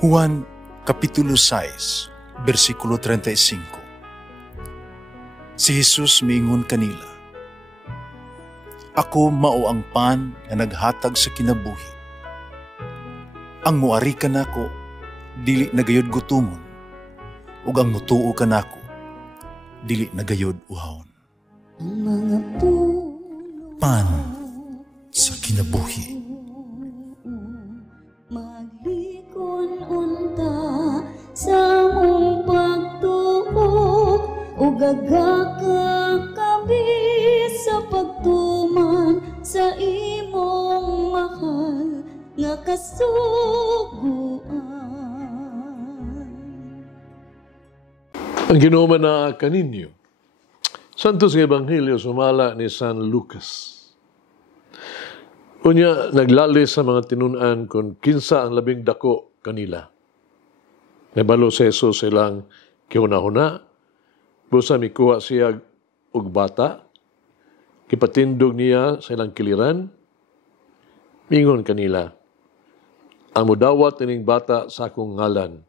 Juan Kapitulo 6, versikulo 35. Si Jesus miingon kanila, Ako mao ang pan nga naghatag sa kinabuhi. Ang muari kanako, dili nagayod gutumon, ug ang mutuo kanako, dili nagayod uhawon. Ang mga Pan sa kinabuhi. maglikon unta sa mong pagtuo ug gagakabi sa pagtuman sa imong mahal nga kasuguan. Ang ginuman na kaninyo. Santos ng Ebanghelyo sumala ni San Lucas. Unya, naglali sa mga tinunan kung kinsa ang labing dako kanila. Nabalo sa Jesus silang kihuna-huna, busa mikuha siya og bata, kipatindog niya sa ilang kiliran, mingon kanila, ang mudawat ining bata sa akong ngalan,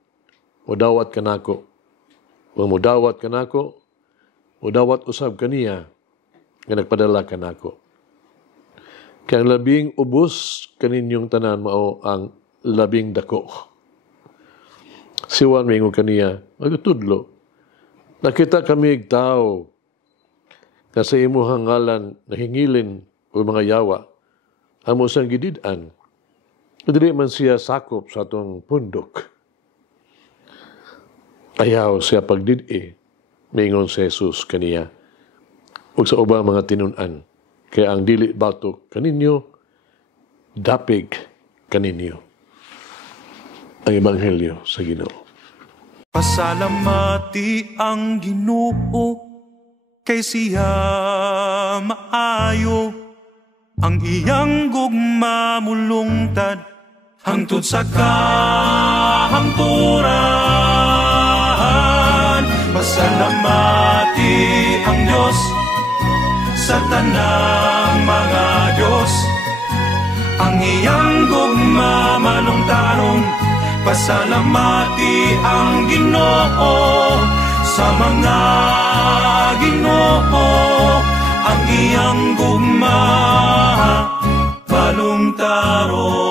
mudawat kanako. Kung mudawat kanako, mudawat usab kaniya nga nagpadala kanako. Kaya ang labing ubos kaninyong tanan mao ang labing dako. Siwan mingon kaniya, magtudlo. Nakita kami tao nga sa imuhang ngalan nahingilin o mga yawa amo sang gididan. Dili man siya sakop sa atong pundok. Ayaw siya pagdidi, mingon si Jesus kaniya. Ug sa ubang mga tinunan, kaya ang dili batok kaninyo, dapig kaninyo. Ang Ebanghelyo sa Ginoo. Pasalamati ang Ginoo kay siya maayo, ang iyang gugma mulungtad hangtod sa kahangturan. Pasalamati ang Diyos sa tanang mga Diyos, ang iyang gugma malungtaron. Pasalamati ang Ginoo sa mga Ginoo, ang iyang gugma malungtaron.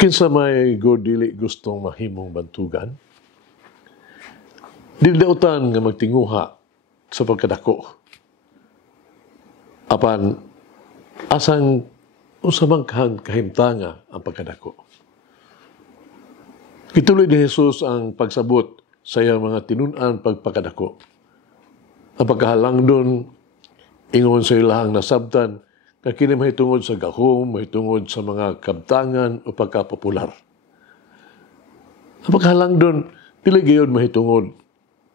Kinsa may dili gustong mahimong bantugan, dili dautan nga magtinguha sa pagkadako. Apan asang usamang kahimtanga ang pagkadako. Gituloy ni Jesus ang pagsabot sa iyang mga tinunan pagpakadako. Ang pagkahalangdon, ingon sa ilahang nasabtan, na kini mahitungod sa gahom, mahitungod sa mga kabtangan o pagkapopular. Ang pagkahalangdon, dili gayon mahitungod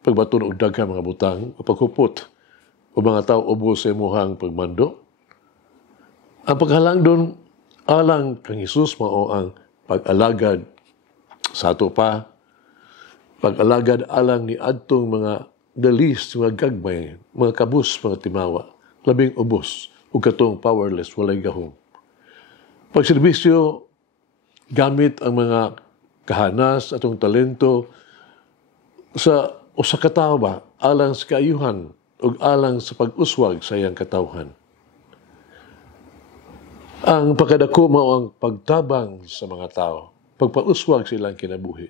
pagbaton og daghang mga butang o paghupot o mga tao ubos sa imuhang pagmando. Ang paghalangdon alang kang Hesus mao ang pag-alagad sa ato pa, pag-alagad alang ni adtong mga dalis, mga gagmay, mga kabus, mga timawa, labing ubos ug katong powerless, walay gahom. Pagserbisyo gamit ang mga kahanas atong talento sa usa ka tawo ba alang sa kaayuhan ug alang sa pag-uswag sa iyang katawhan. Ang pagkadako mao ang pagtabang sa mga tao, pagpauswag sa ilang kinabuhi.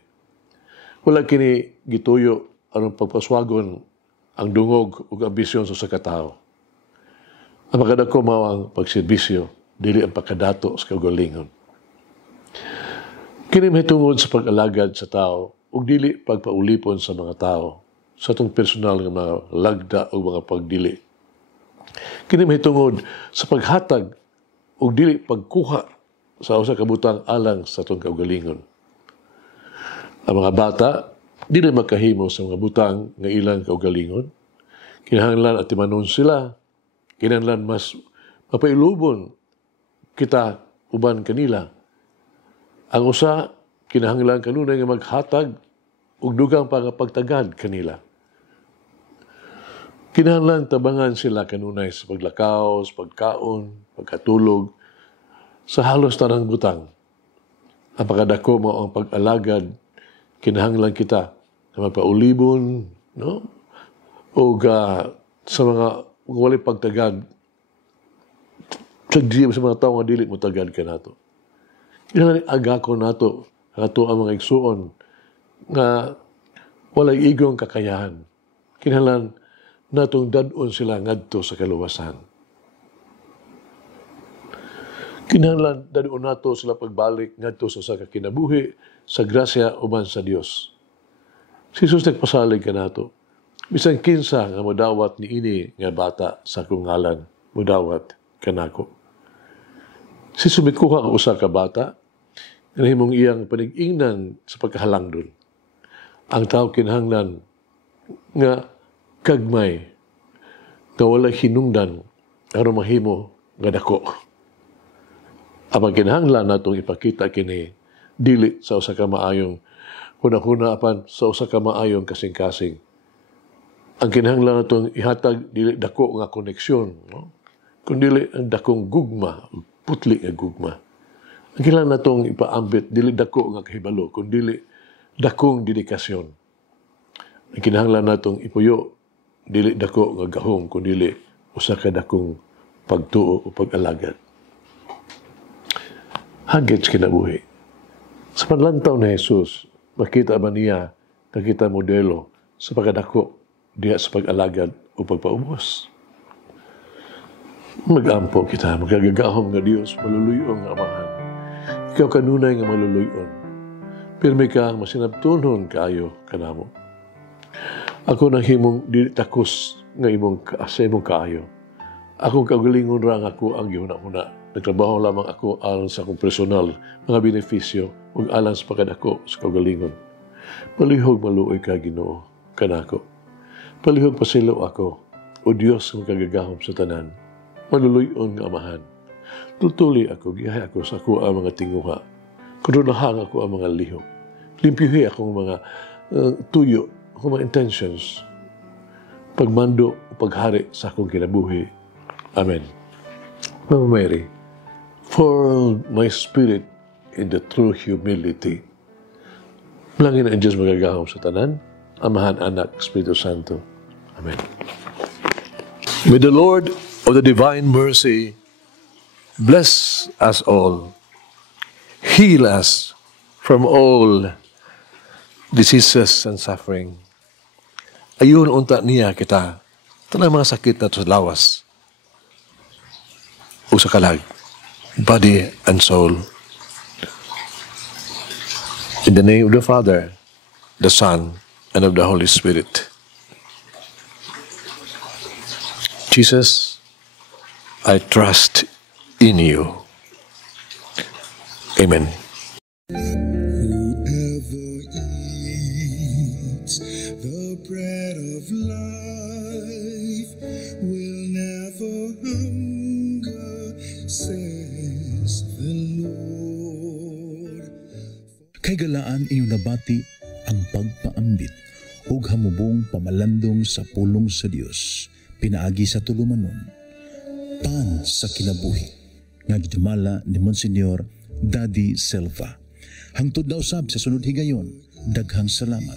Wala kini gituyo aron pagpaswagon ang dungog ug ambisyon sa usa ka tawo. Ang pagkadako mao ang pagserbisyo, dili ang pagkadato sa kaugalingon. Kini mahitungod sa pag-alagad sa tao ug dili pagpaulipon sa mga tao sa atong personal nga mga lagda o mga pagdili. Kini mahitungod sa paghatag ug dili pagkuha sa usa ka butang alang sa atong kaugalingon. Ang mga bata dili makahimo sa mga butang nga ilang kaugalingon. Kinahanglan at timanon sila. Kinahanglan mas mapailubon kita uban kanila. Ang usa kinahanglan kanunay nga maghatag ug dugang pagtagad kanila. Kinahanglan tabangan sila kanunay sa paglakaw, sa pagkaon, pagkatulog, sa halos tanang butang. Ang pagkadako mo ang pag-alagad, kinahanglan kita na magpaulibon, no? O sa mga walay pagtagad, sa mga tao nga dili mo tagad ka nato. Kinahanglan agako nato, ato ang mga igsuon, nga walay igong kakayahan. Kinahanglan natong dadon sila ngadto sa kaluwasan. Kinahanglan dadon nato sila pagbalik ngadto sa kinabuhi, sa grasya uban sa Dios. Si Jesus nagpasalig ka nato. Bisan kinsa nga modawat ni ini nga bata sa akong ngalan, modawat kanako. Si sumit ko ka usa ka bata, nga himong iyang panig-ingnan sa pagkahalangdon. Ang tao kinahanglan nga kagmay nga wala hinungdan aron mahimo nga dako. Ang kinahanglan natong ipakita kini dili sa usa ka maayong hunahuna apan sa usa ka maayong kasing-kasing. Ang kinahanglan natong ihatag dili dako nga koneksyon, no? Kundi ang dakong gugma, putli nga gugma. Ang kinahanglan natong ipaambit dili dako nga kahibalo, kundi dakong dedikasyon. Ang kinahanglan natong ipuyo dili dako nga gahom kundi usa ka dakong pagtuo o pag-alagad. Hagit kinabuhi. Sa panlantaw ni Jesus, makita ba niya nakita modelo sa pagkadako diha sa pag-alagad o pagpaubos? Magampo kita, magagagahom nga Dios, maluluyon nga Amahan. Ikaw kanunay nga maluluyon. Pirmi ka masinabtunon kaayo kanamo. Ako nang himong dili takos nga sa imong kaayo. Akong kagalingon ra nga ako ang gihuna-huna. Nagtrabaho lamang ako alang sa akong personal mga benepisyo ug alang sa pagkadako sa kagalingon. Palihog maluoy ka Ginoo kanako. Palihog pasilo ako o Dios nga kagagahom sa tanan. Maluluyon nga Amahan. Tutuli ako, gihay ako sa ako ang mga tinguha. Kununahang ako ang mga lihok. Limpyuhi akong mga tuyo, akong mga intentions. Pagmando, paghari sa akong kinabuhi. Amen. Mama Mary, for my spirit in the true humility. Malangin ang Diyos magagahom sa tanan, Amahan, Anak, Espiritu Santo. Amen. May the Lord of the divine mercy bless us all, heal us from all diseases and suffering. Ayun unta niya kita, tanang mga sakit na sa lawas o sa kalag, body and soul. In the name of the Father, the Son, and of the Holy Spirit. Jesus, I trust in you. Amen. Whoever eats the bread of life will never hunger, says the Lord. Kay galaan inyong nabati ang pagpaambit ug hamubong pamalandong sa pulong sa Dios pinaagi sa tulumanon. Pan sa kinabuhi nga gidumala ni Monsignor Daddy Silva. Hangtod na usab sa sunod higayon, daghang salamat.